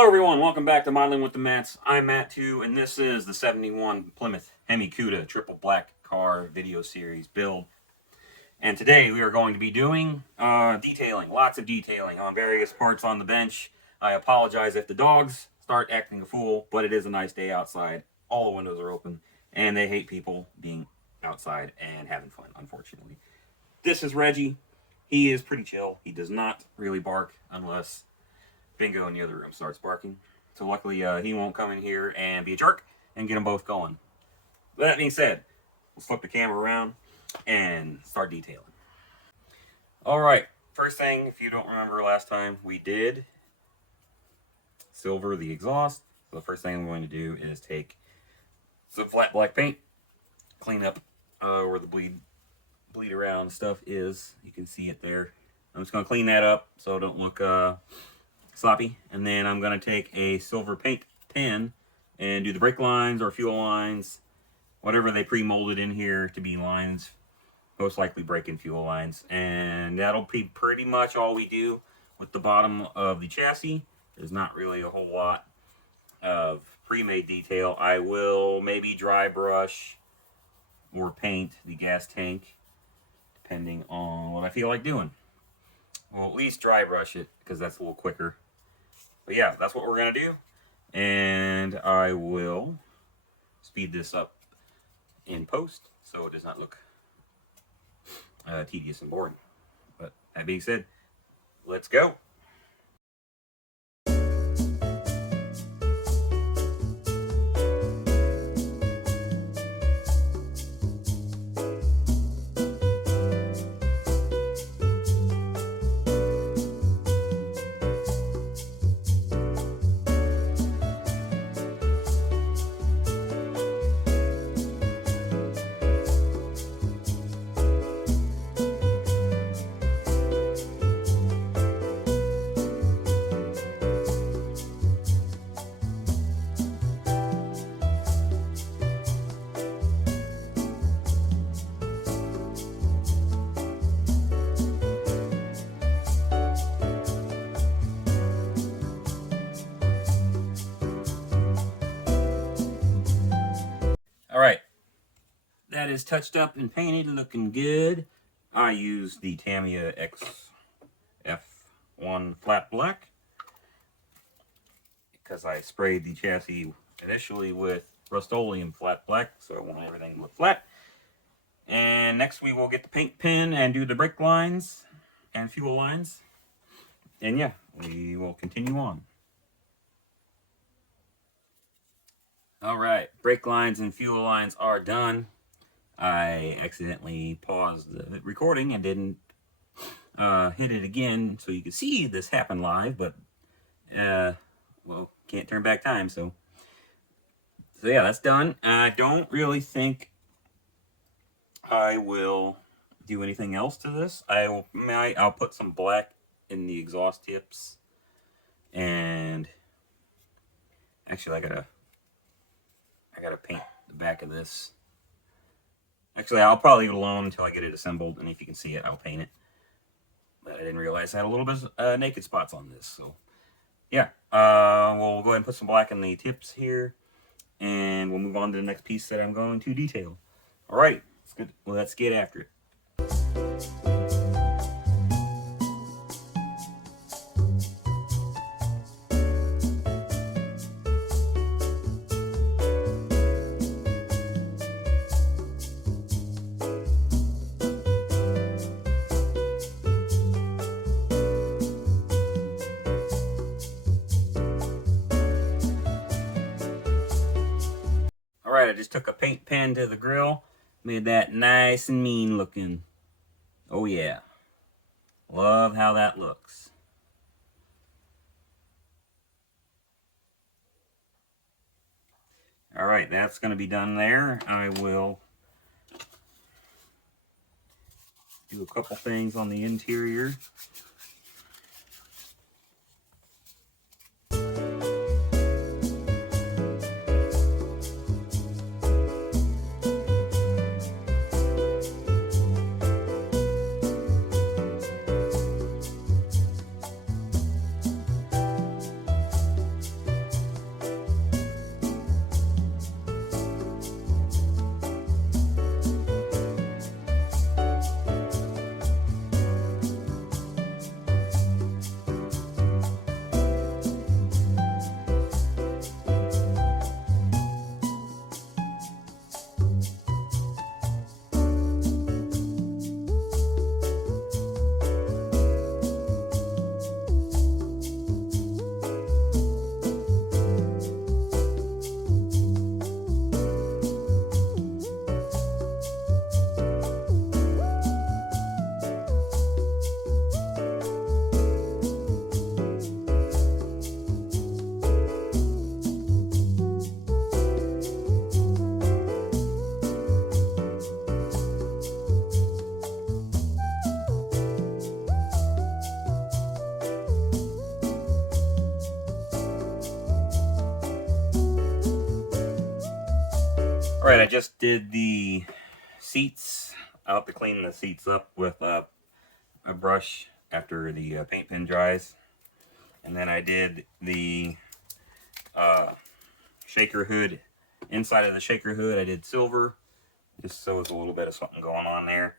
Hello everyone, welcome back to Modeling with the Mats. I'm Matt2, and this is the 71 Plymouth Hemi Cuda triple black car video series build. And today we are going to be doing detailing, lots of detailing on various parts on the bench. I apologize if the dogs start acting a fool, but it is a nice day outside. All the windows are open, and they hate people being outside and having fun, unfortunately. This is Reggie. He is pretty chill. He does not really bark unless Bingo in the other room starts barking. So luckily he won't come in here and be a jerk and get them both going. But that being said, let's flip the camera around and start detailing. Alright, first thing, if you don't remember last time, we did silver the exhaust. So the first thing I'm going to do is take some flat black paint, clean up where the bleed around stuff is. You can see it there. I'm just going to clean that up so it don't look sloppy. And then I'm going to take a silver paint pen and do the brake lines or fuel lines, whatever they pre-molded in here to be lines, most likely brake and fuel lines. And that'll be pretty much all we do with the bottom of the chassis. There's not really a whole lot of pre-made detail. I will maybe dry brush or paint the gas tank depending on what I feel like doing. Well, at least dry brush it because that's a little quicker. But yeah, that's what we're going to do. And I will speed this up in post so it does not look tedious and boring. But that being said, let's go. Alright, that is touched up and painted, looking good. I used the Tamiya XF1 flat black because I sprayed the chassis initially with Rust-Oleum flat black, so I want everything to look flat. And next we will get the paint pen and do the brake lines and fuel lines. And yeah, we will continue on. Alright, brake lines and fuel lines are done. I accidentally paused the recording and didn't hit it again so you can see this happen live, but well, can't turn back time, so yeah, that's done. I don't really think I will do anything else to this. I'll put some black in the exhaust tips, and actually I gotta paint the back of this. Actually, I'll probably leave it alone until I get it assembled, and if you can see it, I'll paint it. But I didn't realize I had a little bit of naked spots on this, so yeah. We'll go ahead and put some black in the tips here, and we'll move on to the next piece that I'm going to detail. All right, it's good. Well, let's get after it. Alright, I just took a paint pen to the grill, made that nice and mean looking. Oh yeah. Love how that looks. Alright, that's going to be done there. I will do a couple things on the interior. Alright, I just did the seats. I'll have to clean the seats up with a brush after the paint pen dries. And then I did the shaker hood. Inside of the shaker hood I did silver, just so there's a little bit of something going on there.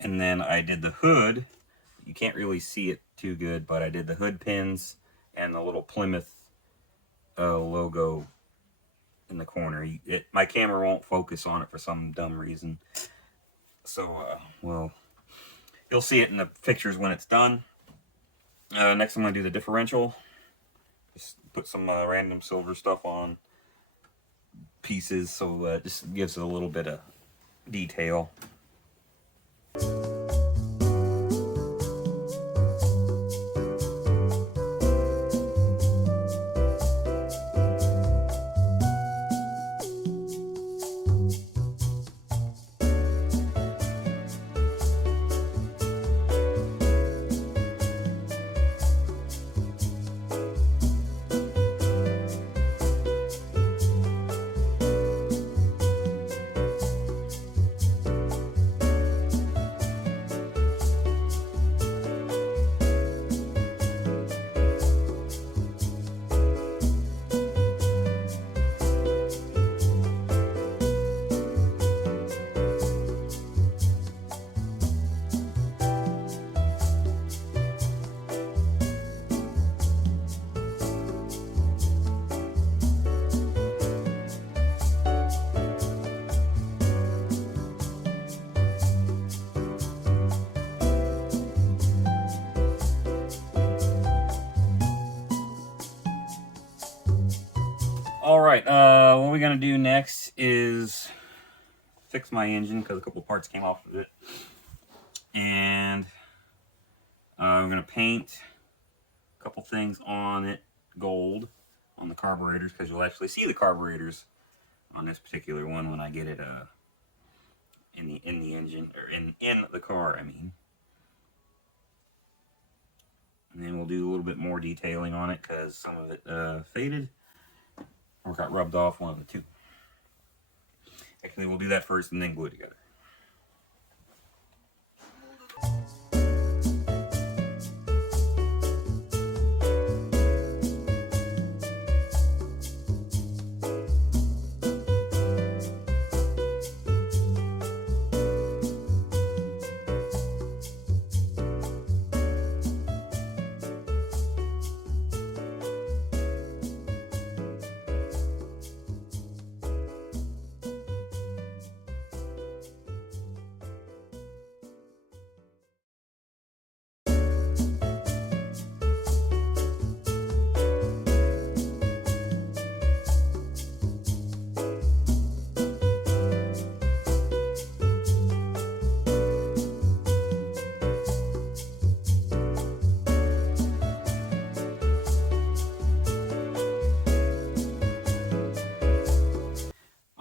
And then I did the hood. You can't really see it too good, but I did the hood pins and the little Plymouth logo in the corner. My camera won't focus on it for some dumb reason. So, well, you'll see it in the pictures when it's done. Next I'm going to do the differential. Just put some random silver stuff on pieces, so it just gives it a little bit of detail. Alright, what we're going to do next is fix my engine, because a couple parts came off of it. And we're going to paint a couple things on it gold, on the carburetors, because you'll actually see the carburetors on this particular one when I get it in the engine, or in the car, I mean. And then we'll do a little bit more detailing on it, because some of it faded or got rubbed off, one of the two. Actually, we'll do that first and then glue it together.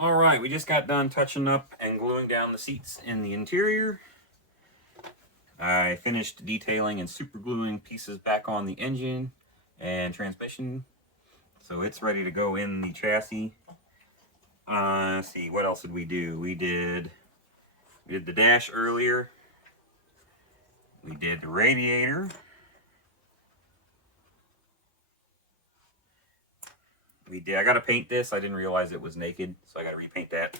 Alright, we just got done touching up and gluing down the seats in the interior. I finished detailing and super gluing pieces back on the engine and transmission. So it's ready to go in the chassis. Let's see, what else did we do? We did the dash earlier. We did the radiator. I gotta paint this. I didn't realize it was naked, so I gotta repaint that.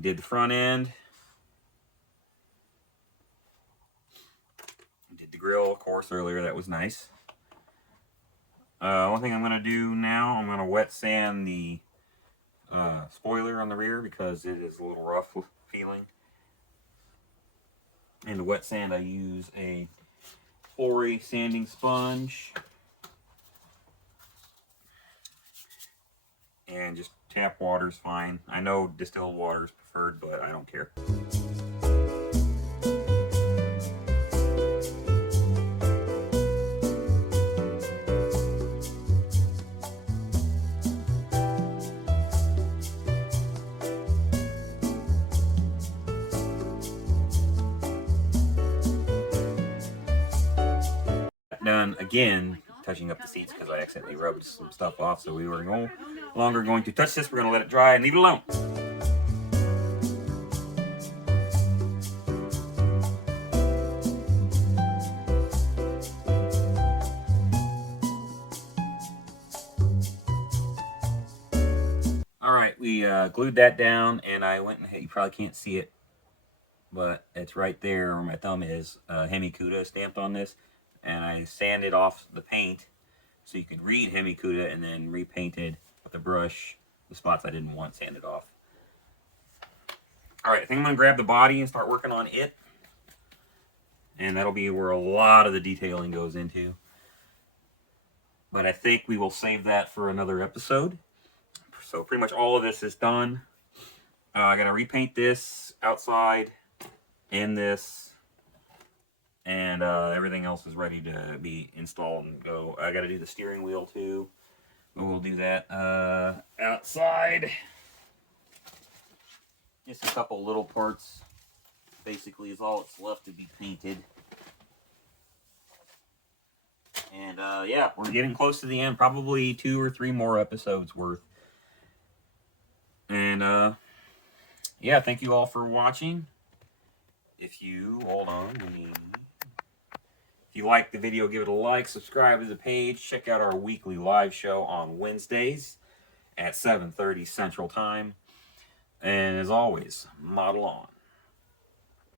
Did the front end. Did the grill, of course, earlier. That was nice. One thing I'm gonna do now, I'm gonna wet sand the spoiler on the rear, because it is a little rough feeling. And to wet sand, I use a 4A sanding sponge. And just tap water's fine. I know distilled water is preferred, but I don't care. Done again, touching up the seats because I accidentally rubbed some stuff off. So we were no longer going to touch this. We're going to let it dry and leave it alone. Alright, we glued that down, and I went and, you probably can't see it, but it's right there where my thumb is, Hemikuta stamped on this, and I sanded off the paint so you could read Hemikuta, and then repainted with a brush the spots I didn't want sanded off. Alright, I think I'm going to grab the body and start working on it, and that'll be where a lot of the detailing goes into. But I think we will save that for another episode. So pretty much all of this is done. I gotta repaint this outside and this, and everything else is ready to be installed and go. I gotta do the steering wheel too, but we'll do that outside. Just a couple little parts basically is all that's left to be painted. And yeah, we're getting close to the end, probably 2 or 3 more episodes worth. And, yeah, thank you all for watching. If you, hold on, if you like the video, give it a like, subscribe to the page, check out our weekly live show on Wednesdays at 7:30 Central Time. And as always, model on.